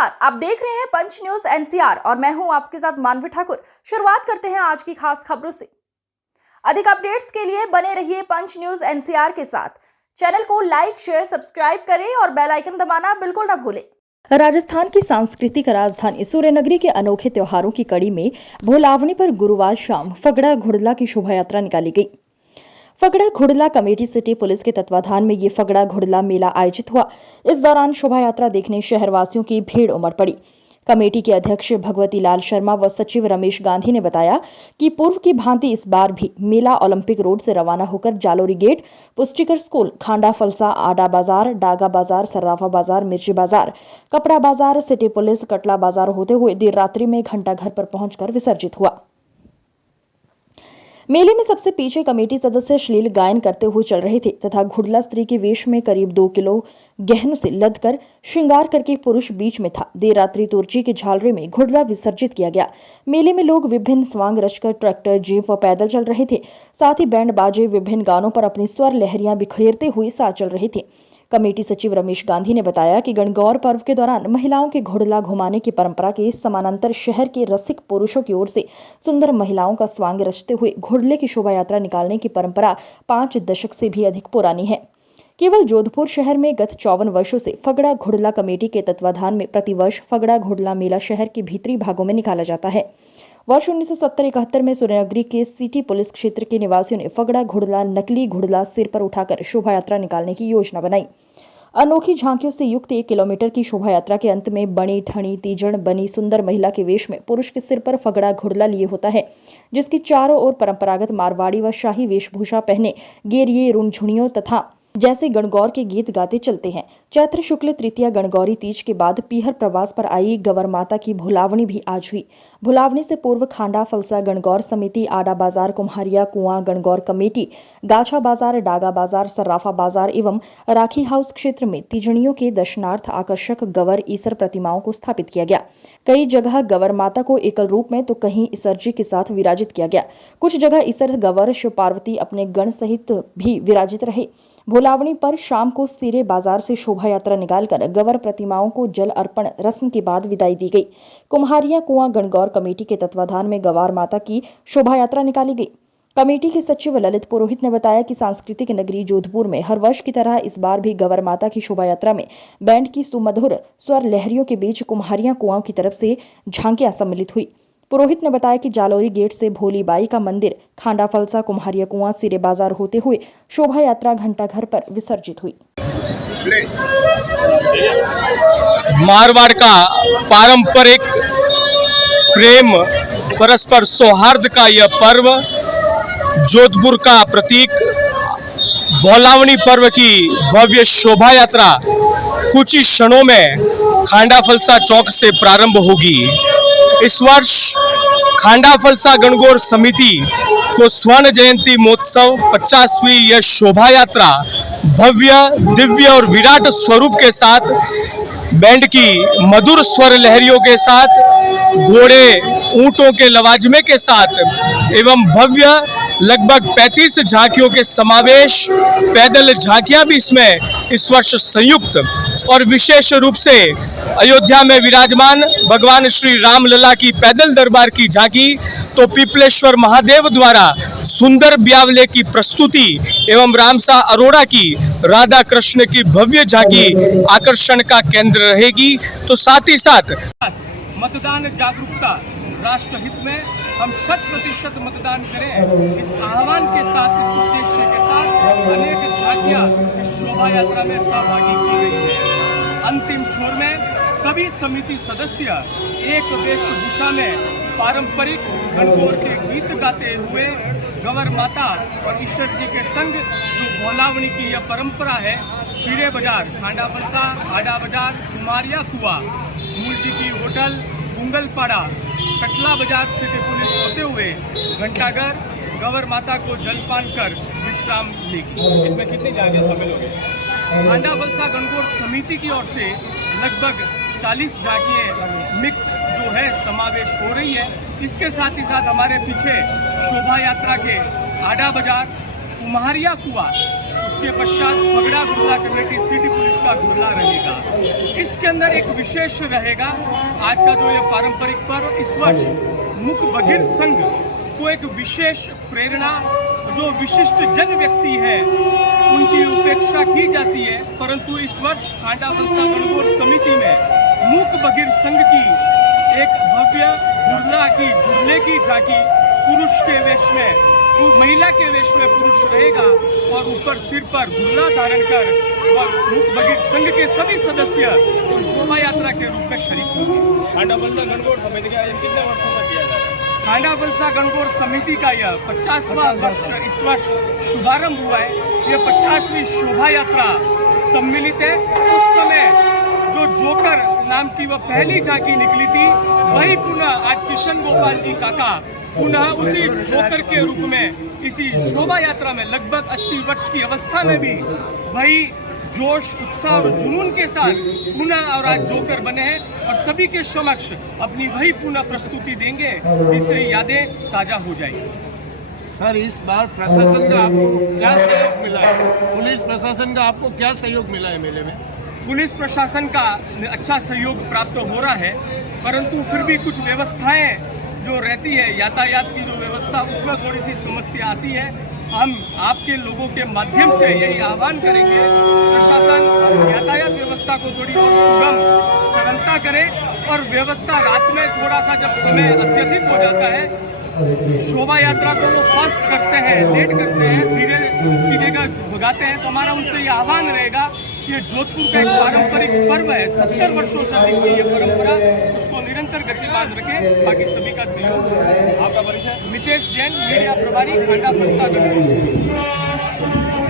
नमस्कार, आप देख रहे हैं पंच न्यूज एनसीआर और मैं हूं आपके साथ मानवी ठाकुर। शुरुआत करते हैं आज की खास खबरों से। अधिक अपडेट्स के लिए बने रहिए पंच न्यूज एनसीआर के साथ। चैनल को लाइक, शेयर, सब्सक्राइब करें और बेल आइकन दबाना बिल्कुल न भूलें। राजस्थान की सांस्कृतिक राजधानी सूर्यनगरी के अनोखे त्योहारों की कड़ी में भोलावनी पर गुरुवार शाम फगड़ा घुड़ला की शोभा यात्रा निकाली गई। फगड़ा घुड़ला कमेटी सिटी पुलिस के तत्वाधान में ये फगड़ा घुड़ला मेला आयोजित हुआ। इस दौरान शोभा यात्रा देखने शहरवासियों की भीड़ उमड़ पड़ी। कमेटी के अध्यक्ष भगवती लाल शर्मा व सचिव रमेश गांधी ने बताया कि पूर्व की भांति इस बार भी मेला ओलंपिक रोड से रवाना होकर जालोरी गेट, पुष्टिकर स्कूल, खांडा फलसा, आडा बाजार, डागा बाजार, सर्राफा बाजार, मिर्ची बाजार, कपड़ा बाजार, सिटी पुलिस, कटला बाजार होते हुए देर रात्रि में घंटाघर पर पहुंचकर विसर्जित हुआ। मेले में सबसे पीछे कमेटी सदस्य श्लील गायन करते हुए चल रहे थे तथा घुड़ला स्त्री के वेश में करीब 2 किलो गहनों से लद कर श्रृंगार करके पुरुष बीच में था। देर रात्रि तुर्ची के झालरे में घुड़ला विसर्जित किया गया। मेले में लोग विभिन्न स्वांग रचकर ट्रैक्टर, जीप व पैदल चल रहे थे। साथ ही बैंड बाजे विभिन्न गानों पर अपनी स्वर लहरियां बिखेरते हुए साथ चल रहे थे। कमेटी सचिव रमेश गांधी ने बताया कि गणगौर पर्व के दौरान महिलाओं के घुड़ला घुमाने की परंपरा के समानांतर शहर के रसिक पुरुषों की ओर से सुंदर महिलाओं का स्वांग रचते हुए घुड़ले की शोभा यात्रा निकालने की परंपरा 5 दशक से भी अधिक पुरानी है। केवल जोधपुर शहर में गत 54 वर्षों से फगड़ा घुड़ला कमेटी के तत्वाधान में प्रतिवर्ष फगड़ा घुड़ला मेला शहर के भीतरी भागों में निकाला जाता है। वर्ष 1970-71 में सूर्यनगरी के सिटी पुलिस क्षेत्र के निवासियों ने फगड़ा घुड़ला नकली घुड़ला सिर पर उठाकर शोभा यात्रा निकालने की योजना बनाई। अनोखी झांकियों से युक्त 1 किलोमीटर की शोभा यात्रा के अंत में बनी ठणी तीजड़ बनी सुंदर महिला के वेश में पुरुष के सिर पर फगड़ा घुड़ला लिए होता है, जिसकी चारों ओर परंपरागत मारवाड़ी व शाही वेशभूषा पहने गेरिये, रुनझुनियों तथा जैसे गणगौर के गीत गाते चलते हैं। चैत्र शुक्ल तृतीया गणगौरी तीज के बाद पीहर प्रवास पर आई गवर माता की भुलावनी भी आज हुई। भुलावनी से पूर्व खांडा फलसा गणगौर समिति, आडा बाजार, कुम्हारिया कुआं गणगौर कमेटी, गाछा बाजार, डागा बाजार, सर्राफा बाजार एवं राखी हाउस क्षेत्र में तीजड़ियों के दर्शनार्थ आकर्षक गवर ईसर प्रतिमाओं को स्थापित किया गया। कई जगह गवर माता को एकल रूप में तो कहीं ईसरजी के साथ विराजित किया गया। कुछ जगह ईसर गवर शिव पार्वती अपने गण सहित भी विराजित रहे। भोलावनी पर शाम को सिरे बाजार से शोभा यात्रा निकालकर गवर प्रतिमाओं को जल अर्पण रस्म के बाद विदाई दी गई। कुम्हारिया कुआं गणगौर कमेटी के तत्वाधान में गवार माता की शोभा यात्रा निकाली गई। कमेटी के सचिव ललित पुरोहित ने बताया कि सांस्कृतिक नगरी जोधपुर में हर वर्ष की तरह इस बार भी गवर माता की शोभा यात्रा में बैंड की सुमधुर स्वर लहरियों के बीच कुम्हारिया कुआं की तरफ से झांकियां सम्मिलित हुई। पुरोहित ने बताया कि जालोरी गेट से भोलीबाई का मंदिर, खांडा फलसा, कुम्हारिया कुआं, सिरे बाजार होते हुए शोभा यात्रा घंटाघर पर विसर्जित हुई। मारवाड़ का पारंपरिक प्रेम, परस्पर सौहार्द का यह पर्व, जोधपुर का प्रतीक भोलावनी पर्व की भव्य शोभा यात्रा कुछ ही क्षणों में खांडा फलसा चौक से प्रारंभ होगी। इस वर्ष खांडा फलसा गणगौर समिति को स्वर्ण जयंती महोत्सव 50वीं यह शोभा यात्रा भव्य, दिव्य और विराट स्वरूप के साथ, बैंड की मधुर स्वर लहरियों के साथ, घोड़े ऊंटों के लवाजमे के साथ एवं भव्य लगभग 35 झांकियों के समावेश, पैदल झांकियां भी इसमें इस वर्ष संयुक्त और विशेष रूप से अयोध्या में विराजमान भगवान श्री राम लला की पैदल दरबार की झांकी, तो पिपलेश्वर महादेव द्वारा सुंदर ब्यावले की प्रस्तुति एवं रामसा अरोड़ा की राधा कृष्ण की भव्य झांकी आकर्षण का केंद्र रहेगी। तो साथ ही साथ मतदान जागरूकता, राष्ट्रहित में हम 100% मतदान करें, इस आह्वान के साथ, इस उद्देश्य के साथ अनेक झांकियां इस शोभा यात्रा में सहभागी की गई है। अंतिम छोर में सभी समिति सदस्य एक वेशभूषा में पारंपरिक गणगौर के गीत गाते हुए गवर माता और ईश्वर जी के संग जो भोलावनी की यह परंपरा है, सिरे बाजार, खांडा फलसा, आडा बाजार, कुमारिया कुआ, मूलजी की होटल, उंगलपाड़ा, कटला बाजार सिटी पुलिस होते हुए घंटाघर गवर माता को जलपान कर विश्राम ली। इसमें कितनी जगह शामिल हो गई? खांडा फलसा गणगौर समिति की ओर से लगभग 40 झांकियाँ मिक्स जो है समावेश हो रही है। इसके साथ ही साथ हमारे पीछे शोभा यात्रा के आडा बाजार, कुम्हारिया कुआ, उसके पश्चात फगड़ा गुरला कमेटी सिटी पुलिस का गुरला रहेगा। इसके अंदर एक विशेष रहेगा आज का जो ये पारंपरिक पर्व, इस वर्ष मुख बधिर संघ को एक विशेष प्रेरणा, जो विशिष्ट जन व्यक्ति है उनकी उपेक्षा की जाती है, परंतु इस वर्ष खांडा वलसा गणगौर समिति में मुख बधिर संघ की एक भव्य गुरले की झांकी पुरुष के वेश में, महिला के वेश में पुरुष रहेगा और ऊपर सिर पर गुरला धारण कर और मुख बधिर संघ के सभी सदस्य शोभा यात्रा के रूप में शरीक होंगे। खांडा वलसा गणगौर समिति का कितने वर्षों का किया जा रहा है? खांडा वलसा गणगौर समिति का यह 50वां वर्ष इस वर्ष शुभारंभ हुआ है। यह 50वीं शोभा यात्रा सम्मिलित है। उस समय जो जोकर नाम की वह पहली झांकी निकली थी, वही पुनः आज किशन गोपाल जी काका पुनः उसी जोकर के रूप में इसी शोभा यात्रा में लगभग 80 वर्ष की अवस्था में भी वही जोश, उत्साह और जुनून के साथ पुनः और आज जोकर बने हैं और सभी के समक्ष अपनी वही पुनः प्रस्तुति देंगे, जिससे यादें ताजा हो जाएंगी। सर, इस बार प्रशासन का आपको क्या सहयोग मिला है? पुलिस प्रशासन का आपको क्या सहयोग मिला है मेले में? पुलिस प्रशासन का अच्छा सहयोग प्राप्त हो रहा है, परंतु फिर भी कुछ व्यवस्थाएं जो रहती है, यातायात की जो व्यवस्था, उसमें थोड़ी सी समस्या आती है। हम आपके लोगों के माध्यम से यही आह्वान करेंगे, प्रशासन यातायात व्यवस्था को थोड़ी और सुगम सरलता करे और व्यवस्था रात में थोड़ा सा जब समय अत्यधिक हो जाता है, शोभा यात्रा को वो फास्ट करते हैं, लेट करते हैं, धीरे भगाते हैं, तो हमारा उनसे ये आह्वान रहेगा कि ये जोधपुर का एक पारंपरिक पर्व है, 70 वर्षों से अधिक हुई ये परंपरा, उसको निरंतर गतिमान रखें। बाकी सभी का सहयोग। आपका परिचय? मितेश जैन, मीडिया प्रभारी, खांडा वलसा गणगौर।